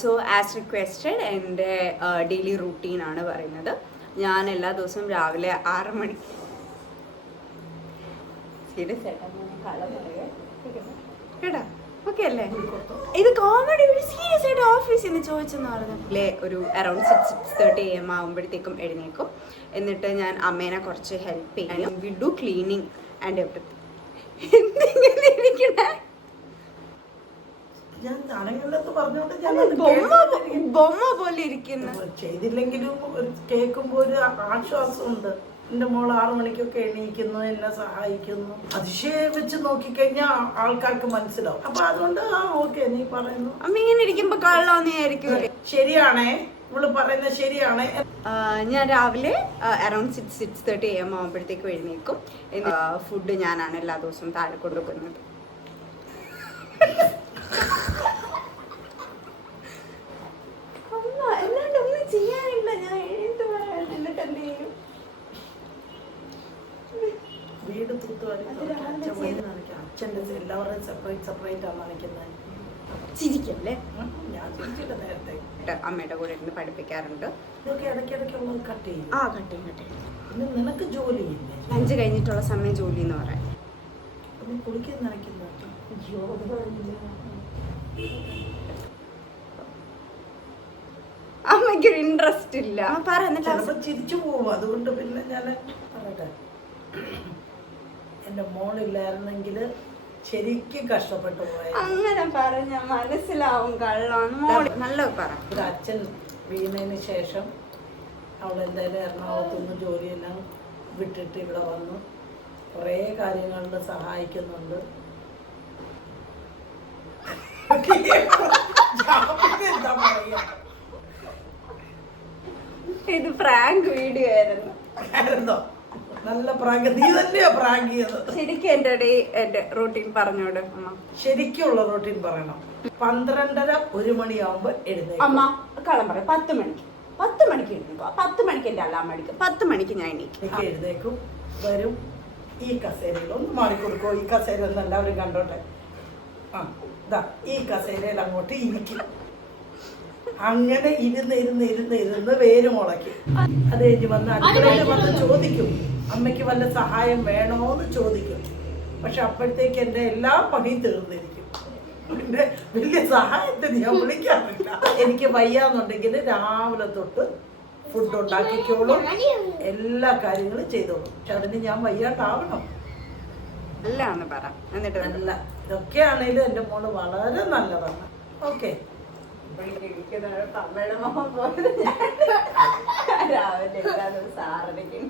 So as requested എൻ്റെ daily റൂട്ടീനാണ് പറയുന്നത്. ഞാൻ എല്ലാ ദിവസവും രാവിലെ 6 മണിക്ക് സീരിയസ് ആയിട്ടാണ് കള്ളം പറയുക കേട്ടോ. ഓക്കെ അല്ലേ? ഇത് കോമഡി സീരിയസ് ആയിട്ട് ഓഫീസിൽ നിന്ന് ചോദിച്ചെന്ന് പറഞ്ഞല്ലേ. ഒരു അറൗണ്ട് 6:30 AM ആകുമ്പോഴത്തേക്കും എഴുന്നേക്കും. എന്നിട്ട് ഞാൻ അമ്മേനെ കുറച്ച് ഹെൽപ്പ് ചെയ്യാനും we do cleaning and everything. എന്തെങ്കിലും ഇരിക്കണേ ബൊമ്മ പോലെ ഇരിക്കുന്നു. ചെയ്തില്ലെങ്കിലും കേൾക്കുമ്പോ ഒരു ആശ്വാസമുണ്ട്. എന്റെ മോൾ 6 മണിക്കൊക്കെ എണീക്കുന്നു, എന്നെ സഹായിക്കുന്നു. അതിശയം വെച്ച് നോക്കിക്കഴിഞ്ഞാൽ ആൾക്കാർക്ക് മനസ്സിലാവും. അപ്പൊ അതുകൊണ്ട് ഓക്കെ നീ പറയുന്നു. അമ്മ ഇങ്ങനെ ഇരിക്കുമ്പോ കള്ളോന്ന് വിചാരിക്കും. ശരിയാണേ, ഇവള് പറയുന്നത് ശരിയാണ്. ഞാൻ രാവിലെ അറൗണ്ട് 6:30 AM ആകുമ്പോഴത്തേക്കും എഴുന്നേക്കും. ഫുഡ് ഞാനാണ് എല്ലാ ദിവസവും താഴെ കൊടുക്കുന്നത്. അല്ലാണ്ട് ഒന്നും ചെയ്യാനില്ല. ഞാൻ എഴുന്നേറ്റ് പറയാൻ എന്നിട്ട് എന്ത് ചെയ്യും? വീട് തൂത്തുവാരി അച്ഛൻ്റെ എല്ലാവരും സെപ്പറേറ്റ് ആണ് നനയ്ക്കുന്നത്. ചിരിക്കല്ലേ? ഞാൻ ചിരിച്ചില്ല നേരത്തെ. അമ്മയുടെ കൂടെ ഇരുന്ന് പഠിപ്പിക്കാറുണ്ട്. ഇതൊക്കെ ഇടയ്ക്കിടയ്ക്കുള്ളത് കട്ട് ചെയ്യും. കട്ട് ചെയ്യും. പിന്നെ നിനക്ക് ജോലി ഇല്ലേ? 5 കഴിഞ്ഞിട്ടുള്ള സമയം ജോലി എന്ന് പറയാം. കുളിക്കുന്ന നനയ്ക്കുന്ന അമ്മയ്ക്കൊരു ഇൻട്രസ്റ്റ് ഇല്ല. ചിലപ്പോൾ ചിരിച്ചു പോകും. അതുകൊണ്ട് പിന്നെ ഞാൻ പറയട്ടെ, എൻ്റെ മോളില്ലായിരുന്നെങ്കിൽ ശരിക്കും കഷ്ടപ്പെട്ടു പോയത്. അങ്ങനെ പറഞ്ഞ മനസ്സിലാവും കള്ളാണ്. നല്ല പറ. ഒരു അച്ഛൻ വീണതിന് ശേഷം അവൾ എന്തായാലും എറണാകുളത്തുനിന്ന് ജോലിയെല്ലാം വിട്ടിട്ട് ഇവിടെ വന്നു കുറേ കാര്യങ്ങളിൽ സഹായിക്കുന്നുണ്ട്. എന്താ പറയാ, ഇത് പ്രാങ്ക് വീഡിയോ ആയിരുന്നു. നല്ല പ്രാങ്ക്. നീ തന്നെയാ പ്രാങ്ക് ചെയ്തത്. ശരിക്കും എന്റെ റൂട്ടീൻ പറഞ്ഞോട് അമ്മ. ശരിക്കുള്ള റൂട്ടീൻ പറയണം. 12:30 1 മണിയാവുമ്പോ എഴുന്നേൽക്കും. അമ്മ കള്ളം പറയാം. 10 മണിക്ക് എഴുന്നേക്കും. 10 മണിക്ക് എന്റെ അലാം അടിക്കും. 10 മണിക്ക് ഞാൻ എഴുന്നേക്കും. വരും. ഈ കസേരയിൽ ഒന്ന് മാറിക്കൊടുക്കോ. ഈ കസേര ഒന്ന് എല്ലാവരും കണ്ടോട്ടെ. ഈ കസേരയിൽ അങ്ങോട്ട് ഇരിക്കും. അങ്ങനെ ഇരുന്ന് വേര് മുളയ്ക്കും. അത് കഴിഞ്ഞ് വന്ന് അടുക്കളയിൽ വന്ന് ചോദിക്കും, അമ്മയ്ക്ക് വല്ല സഹായം വേണോന്ന് ചോദിക്കും. പക്ഷെ അപ്പോഴത്തേക്ക് എൻ്റെ എല്ലാ പണിയും തീർന്നിരിക്കും. പിന്നെ വലിയ സഹായത്തിന് ഞാൻ വിളിക്കാറില്ല. എനിക്ക് വയ്യാന്നുണ്ടെങ്കിൽ രാവിലെ തൊട്ട് ഫുഡ് ഉണ്ടാക്കിക്കോളും, എല്ലാ കാര്യങ്ങളും ചെയ്തോളും. പക്ഷെ അതിന് ഞാൻ വയ്യാണ്ടാവണം. അല്ല, ഇതൊക്കെയാണേലും എൻ്റെ മോള് വളരെ നല്ലതാണ്. ഓക്കെ. രാവിലെ 6:30